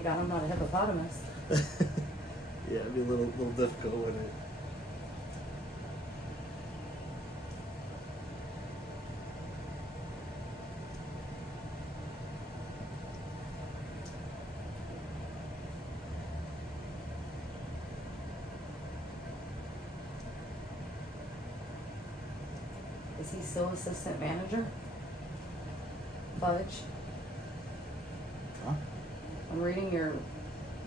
Thank God I'm not a hippopotamus. Yeah, it'd be a little difficult, wouldn't it? Is he still assistant manager? Fudge? Huh? I'm reading your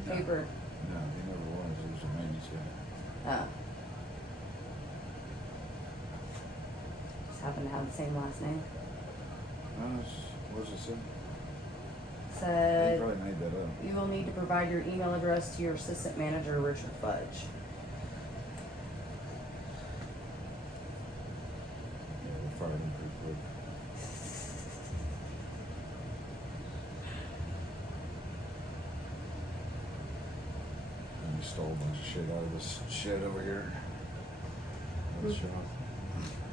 paper. No, he never was. He was a maintenance guy. Oh. Just happen to have the same last name. What does it say? He Said probably made that up. you will need to provide your email address to your assistant manager, Richard Fudge. Yeah, they fired him pretty quick. And he stole a bunch of shit out of this shed over here. Out of the shop.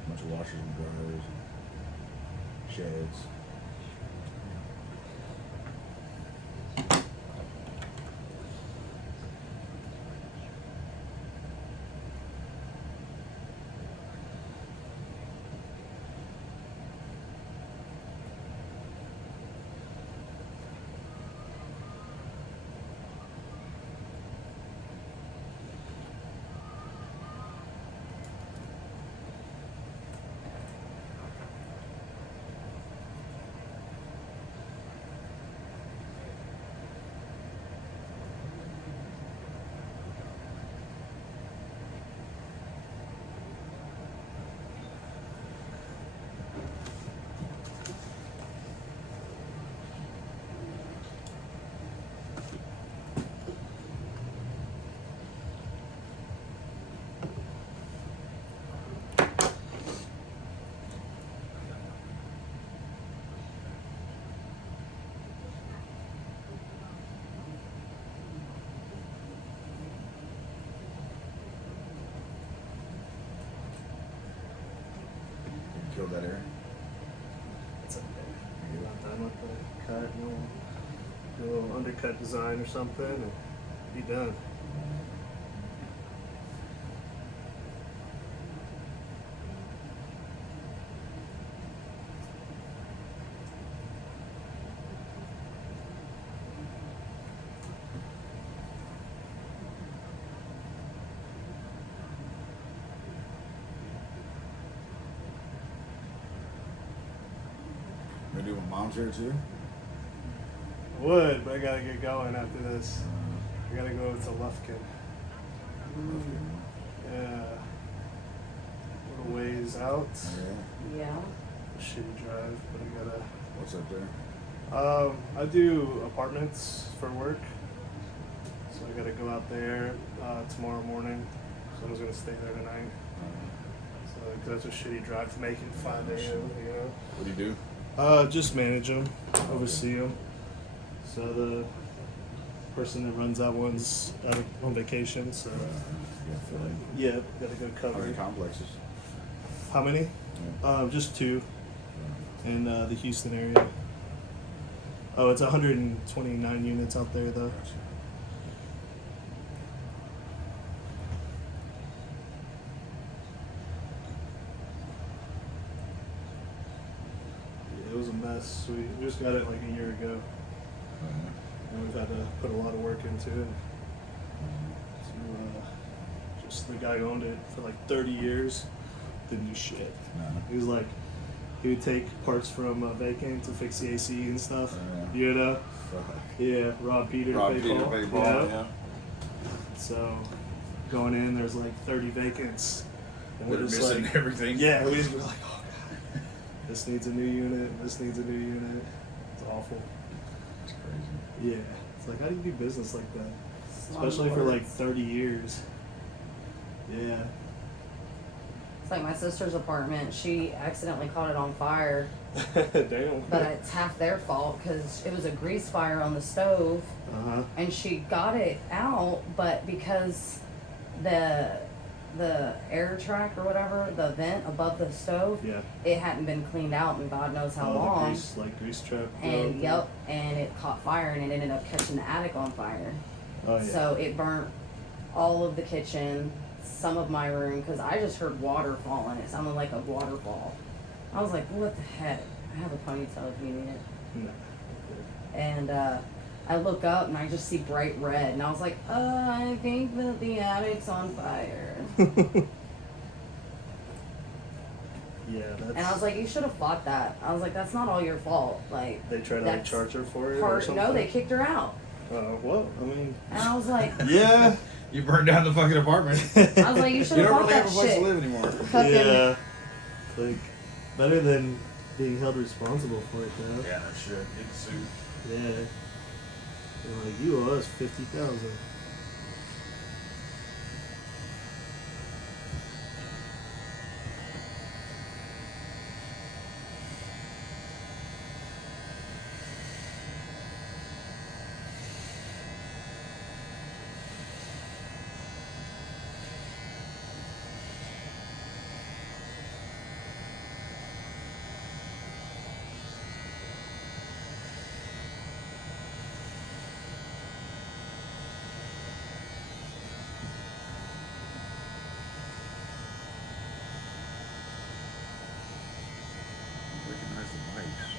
A bunch of washers and dryers and sheds. Killed that area. It's okay. You're not done with the cut. Do a little undercut design or something, and be done. They do with moms here too? Would, but I gotta get going after this. I gotta go to Lufkin. Yeah. A little ways out. Yeah. Yeah. Shitty drive, but I gotta. What's up there? I do apartments for work, so I gotta go out there tomorrow morning. Someone's gonna stay there tonight. So 'cause that's a shitty drive to make at 5 a.m. You know. What do you do? Just manage them, oversee them. So the person that runs that one's on vacation, so yeah, gotta go How cover. many complexes? How many? Yeah. Just 2 in the Houston area. Oh, it's 129 units out there though. Gotcha. Yeah, it was a mess. We just got it like a year ago, and we've had to put a lot of work into it. To, just the guy owned it for like 30 years, didn't do shit. No. He was like, he would take parts from vacant to fix the AC and stuff. Yeah. You know? Fuck. Yeah, Rob Peter Rob pay Peter Paul. pay ball, yeah. So going in, there's like 30 vacants. And They're we're just missing like, everything. yeah, we just were like, oh god, this needs a new unit, this needs a new unit. It's awful. It's crazy. Yeah. It's like, how do you do business like that? Slum Especially for like lords. 30 years. Yeah. It's like my sister's apartment. She accidentally caught it on fire, Damn. but it's half their fault because it was a grease fire on the stove, Uh-huh. and she got it out, but because the the air track or whatever, the vent above the stove, Yeah. it hadn't been cleaned out in God knows how The long. grease trap. And yep, and it caught fire and it ended up catching the attic on fire. Oh yeah. So it burnt all of the kitchen, some of my room, because I just heard water falling. It sounded like a waterfall. I was like, what the heck? I have a ponytail if you need it. No. And I look up and I just see bright red, and I was like, I think that the attic's on fire. Yeah, that's. And I was like, you should have fought that. I was like, that's not all your fault. Like, They tried to that's charge her for it or something. no, they kicked her out. Well, I mean. And I was like, Yeah, you burned down the fucking apartment. I was like, you should You have don't fought really have that a place shit. to live anymore. Fucking, Yeah. Like, better than being held responsible for it, though. Yeah, no shit. Get sued. Yeah. They're like, you owe us $50,000. Recognize the lights.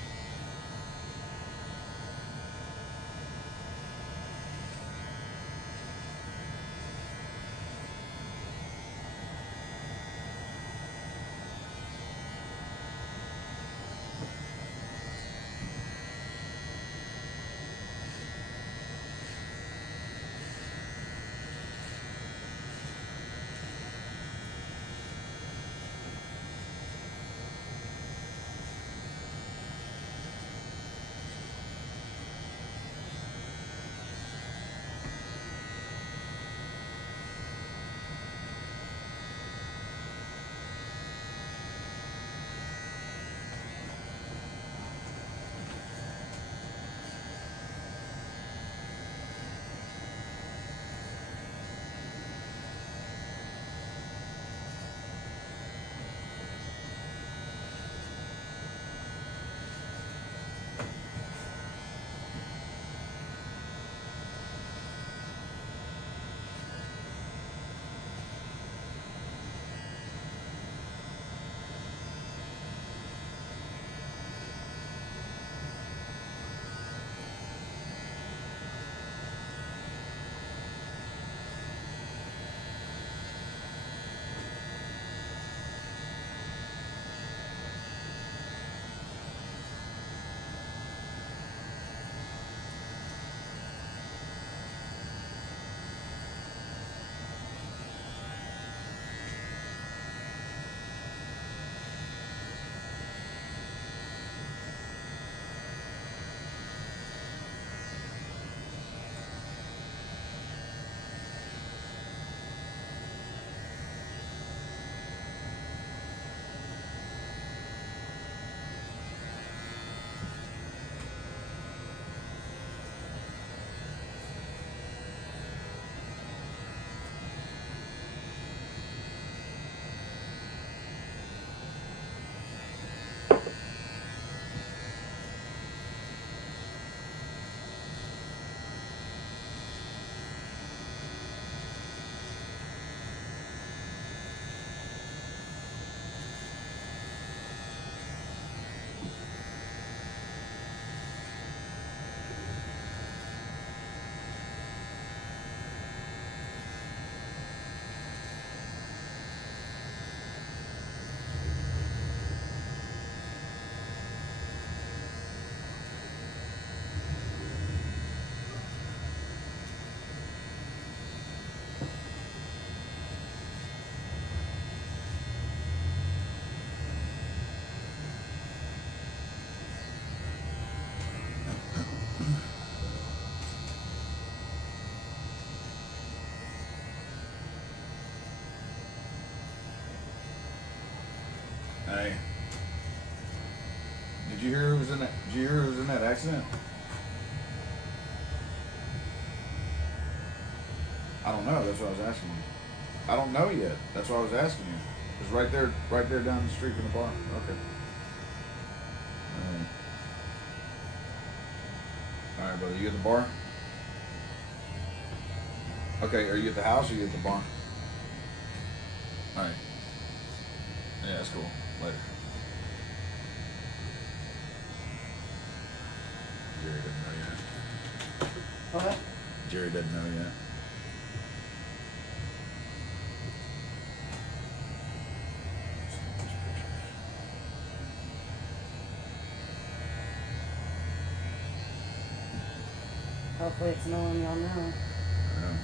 Hey. Did you hear who was in that? Did you hear who was in that accident? I don't know. That's what I was asking you. I don't know yet. That's why I was asking you. It's right there down the street from the bar. Okay. All right, brother. You at the bar? Okay. Are you at the house or are you at the bar? All right. Yeah, that's cool. Later. Jerry doesn't know yet. What? Jerry doesn't know yet. Hopefully it's no one y'all know. Yeah.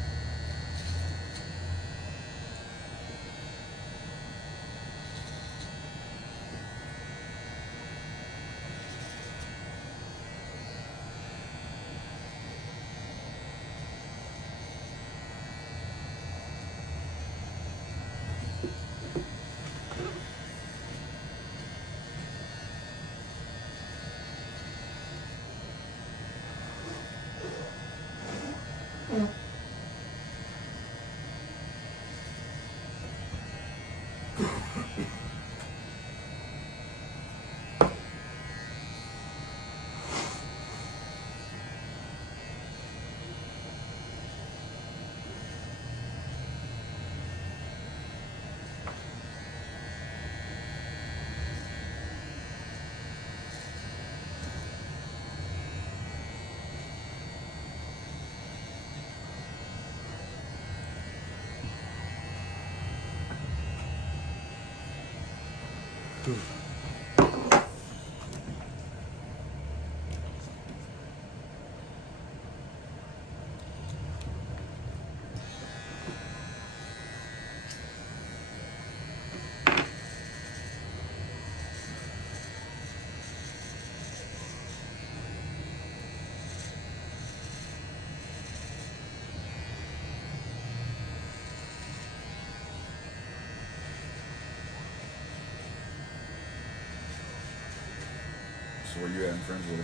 So where you at in Friendswood?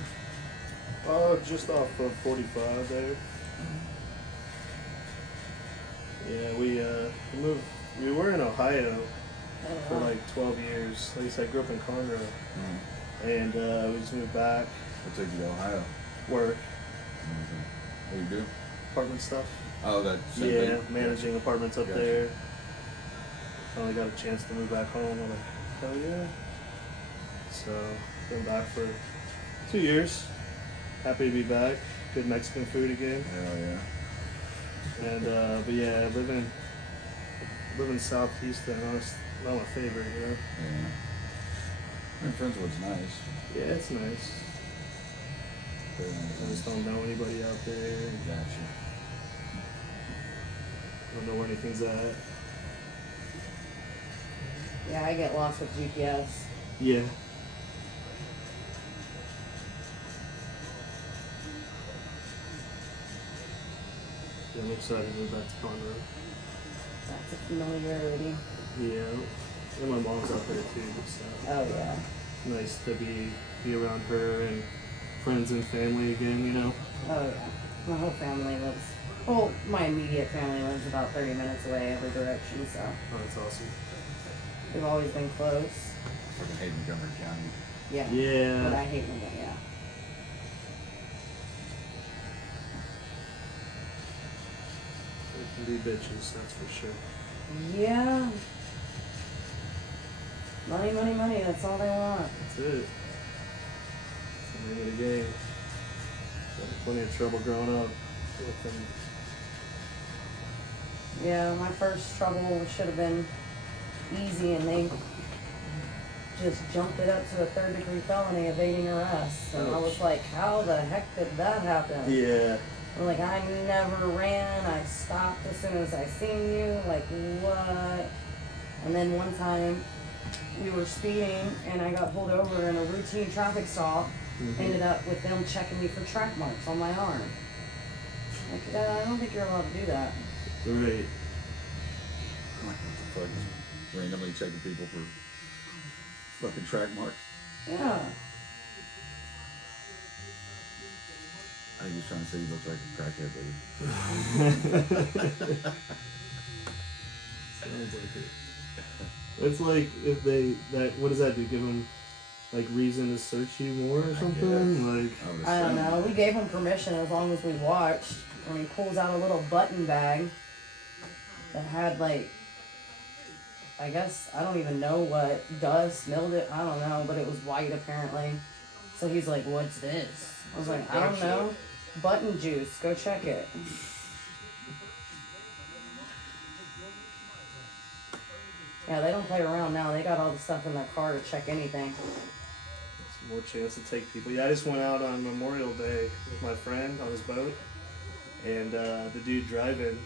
Just off of 45 there. Yeah, we moved. We were in Ohio for like 12 years. At least I grew up in Conroe, and we just moved back. What took you to Ohio? Work, What do you do? apartment stuff. Oh, that same Yeah, thing? managing apartments up Gotcha. there. Finally got a chance to move back home. I'm like, hell yeah. So, been back for 2 years. Happy to be back. Good Mexican food again. Hell yeah. And, but yeah, living South Houston, it's not my favorite, you know? Yeah. I mean, Friendswood's nice. Yeah, it's nice. Very I nice. just don't know anybody out there. Gotcha. Don't know where anything's at. Yeah, I get lost with GPS. Yeah. Yeah, I'm excited to move back to Conroe. That's a familiarity. Yeah. And my mom's out there too, so Oh yeah. nice to be around her and friends and family again, you know? Oh yeah. My whole family lives. Well, my immediate family lives about 30 minutes away every direction, so Oh, that's awesome. we've always been close. Fucking hate Montgomery County. Yeah. Yeah. But I hate them, yeah. They can be bitches, that's for sure. Yeah. Money, money, money. That's all they want. That's it. It's the name of the game. Got plenty of trouble growing up with them. Yeah, my first trouble should have been easy, and they just jumped it up to a 3rd-degree felony, evading arrest. And I was like, how the heck did that happen? Yeah. I'm like, I never ran. I stopped as soon as I seen you. Like, what? And then one time, we were speeding, and I got pulled over in a routine traffic stop. Ended up with them checking me for track marks on my arm. Like, I don't think you're allowed to do that. Right. What the fuck? Just randomly checking people for fucking track marks. Yeah. I think he's trying to say he looks like a crackhead, baby. Sounds like it. It's like if what does that do? Give them like reason to search you more or something? Like I don't know. We gave him permission as long as we watched. And he pulls out a little button bag that had like, I guess, I don't even know what dust, mildew, I don't know, but it was white apparently. So he's like, what's this? I was like, I don't know. Button juice. Go check it. Yeah, they don't play around now. They got all the stuff in their car to check anything. some more chance to take people. Yeah, I just went out on Memorial Day with my friend on his boat, and the dude driving,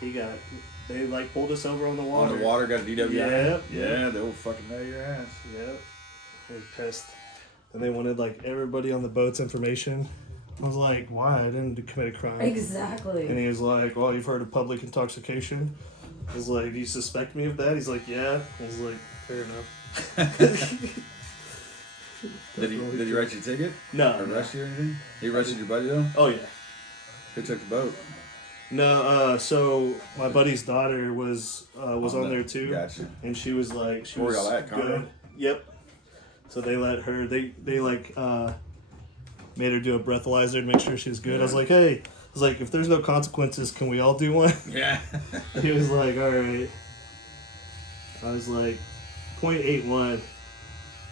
they like pulled us over on the water. On the water, got a DWI? Yep. Yeah, they'll fucking know your ass. Yep. They were pissed. And they wanted like everybody on the boat's information. I was like, why? I didn't commit a crime. Exactly. And he was like, well, you've heard of public intoxication? I was like, do you suspect me of that? He's like, yeah. I was like, fair enough. Did he write you a ticket? No. Or arrest you or anything? He arrested your buddy though? Oh, yeah. Who took the boat? No, so my buddy's daughter was on there too. Gotcha. And she was like, she Where was y'all at, good. Conroe? Yep. So they let her, they like, made her do a breathalyzer to make sure she was good. Yeah. I was like, hey, I was like, if there's no consequences, can we all do one? Yeah. He was like, all right. I was like, 0.81,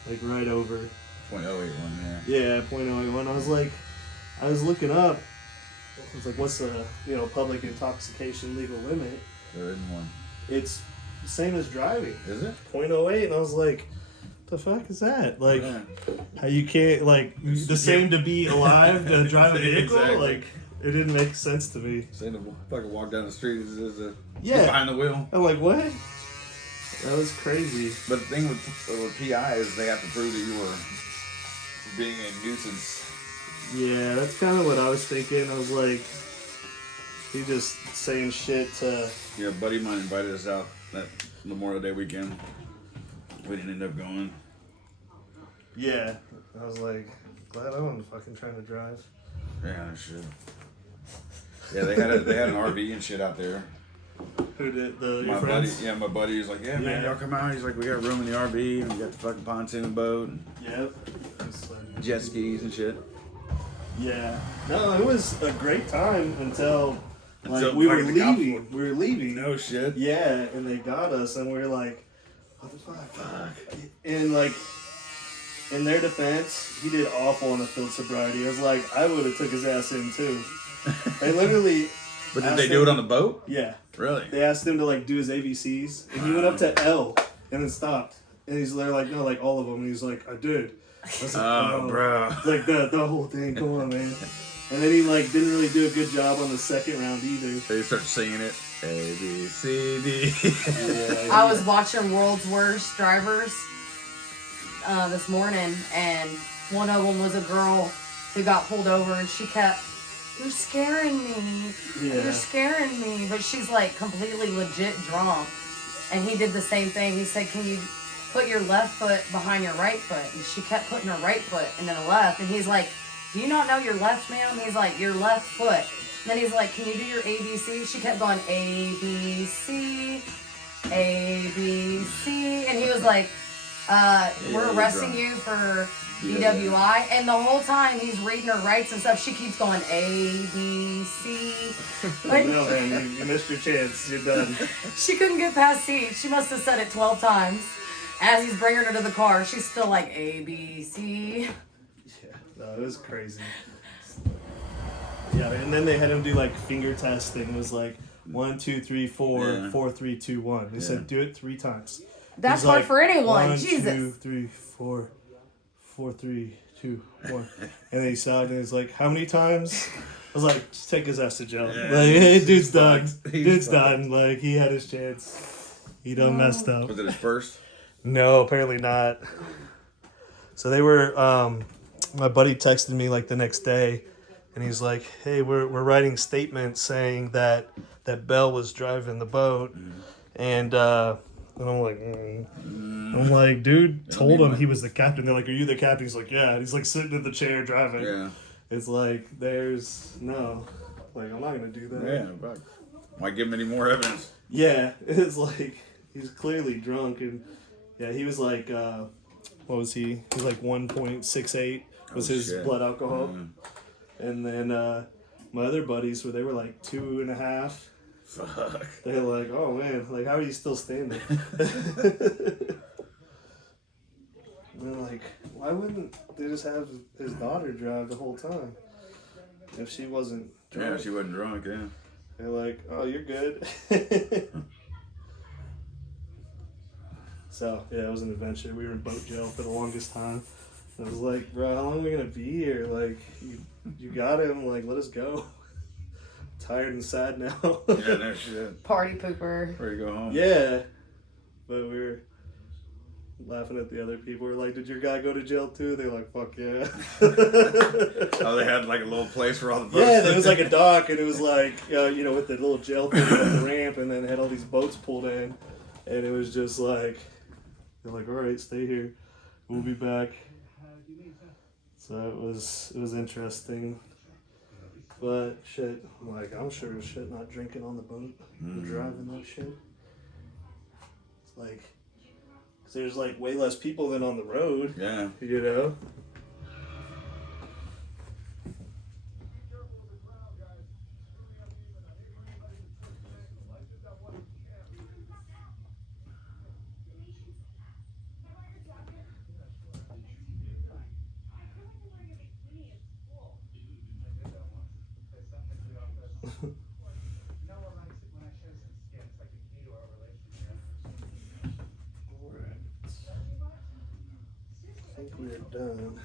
like right over. 0.081, yeah. Yeah, 0.081. I was looking up. I was like, what's the public intoxication legal limit? There isn't one. It's the same as driving. Is it? 0.08, and I was like, the fuck is that? Like, Yeah. how you can't, like, the same to be alive to drive a vehicle? Exactly. Like, it didn't make sense to me. Saying to fucking walk down the street is Yeah. behind the wheel. I'm like, what? That was crazy. But the thing with PI is they have to prove that you were being a nuisance. Yeah, that's kind of what I was thinking. I was like, he just saying shit to... Yeah, a buddy of mine invited us out that Memorial Day weekend. We didn't end up going. Yeah. I was like, glad I wasn't fucking trying to drive. Yeah, I should. Yeah, they had an RV and shit out there. Who did My your buddy, friends? yeah, my buddy was like, yeah, man, Yeah. y'all come out. He's like, we got room in the RV and we got the fucking pontoon boat and Yep. That's funny. jet skis and shit. Yeah. No, it was a great time until Until we were fucking the cops leaving. We were leaving. No shit. Yeah, and they got us, and we were like, what the fuck? And like, in their defense, he did awful on the field sobriety. I was like, I would have took his ass in too. They literally. But did asked they do him- it on the boat? Yeah. Really? They asked him to like do his ABCs, and he went up to L and then stopped. And they're like, no, like all of them. And he's like, I did. I was like, Oh, bro. Like the whole thing. Come on, man. And then he like didn't really do a good job on the second round either. They start singing it. A, B, C, D. Yeah, I was watching World's Worst Drivers this morning, and one of them was a girl who got pulled over, and she kept, "You're scaring me. Yeah. You're scaring me." But she's like completely legit drunk. And he did the same thing. He said, "Can you put your left foot behind your right foot?" And she kept putting her right foot and then the left. And he's like, "Do you not know your left, ma'am?" He's like, "Your left foot." And then he's like, "Can you do your ABC?" She kept going, A, B, C, A, B, C. And he was like, "We're arresting you for DWI." And the whole time he's reading her rights and stuff, she keeps going, A, B, C. Like, no, man, you missed your chance. You're done. She couldn't get past C. She must have said it 12 times. As he's bringing her to the car, she's still like, A, B, C. Yeah, no, it was crazy. Yeah, and then they had him do like finger testing. It was like 1, 2, 3, 4, Yeah. 4, 3, 2, 1. They said do it 3 times. That's He's hard like, for anyone. 1, Jesus. 2, 3, 4, 4, 3, 2, 1. And then he saw it and he's like, how many times? I was like, just take his ass to jail. Yeah, Like, hey, he's dude's done. fucked. He's Dude's fucked. done. Like, he had his chance. He done messed up. Was it his first? No, apparently not. So they were, my buddy texted me like the next day, and he's like, hey, we're writing statements saying that Bell was driving the boat, and I'm like, I'm like, dude told him he was the captain. They're like, are you the captain? He's like, yeah. And he's like sitting in the chair driving. Yeah. It's like, there's no, like, I'm not gonna do that. Yeah, fuck. Why give him any more evidence? Yeah, it's like he's clearly drunk, and yeah, he was like, what was he? He was like 1.68 was his shit. blood alcohol, and then my other buddies they were like 2.5. Fuck. They're like, oh man, like how are you still standing? And they're like, why wouldn't they just have his daughter drive the whole time if she wasn't drunk? Yeah, she wasn't drunk, yeah. They're like, oh, you're good. So, yeah, it was an adventure. We were in boat jail for the longest time. And I was like, bro, how long are we going to be here? Like, you got him. Like, let us go. Tired and sad now. Yeah, no shit. Party pooper. Ready to go home? Yeah. But we were laughing at the other people. We're like, did your guy go to jail too? They're like, fuck yeah. Oh, they had like a little place for all the boats? Yeah, there was like a dock, and it was like, you know, with the little jail thing on the ramp, and then it had all these boats pulled in, and it was just like, they're like, all right, stay here, we'll be back. So it was interesting, but shit, like I'm sure as shit not drinking on the boat and driving that shit. It's like, 'cause there's like way less people than on the road. Yeah. You know. I think we're done.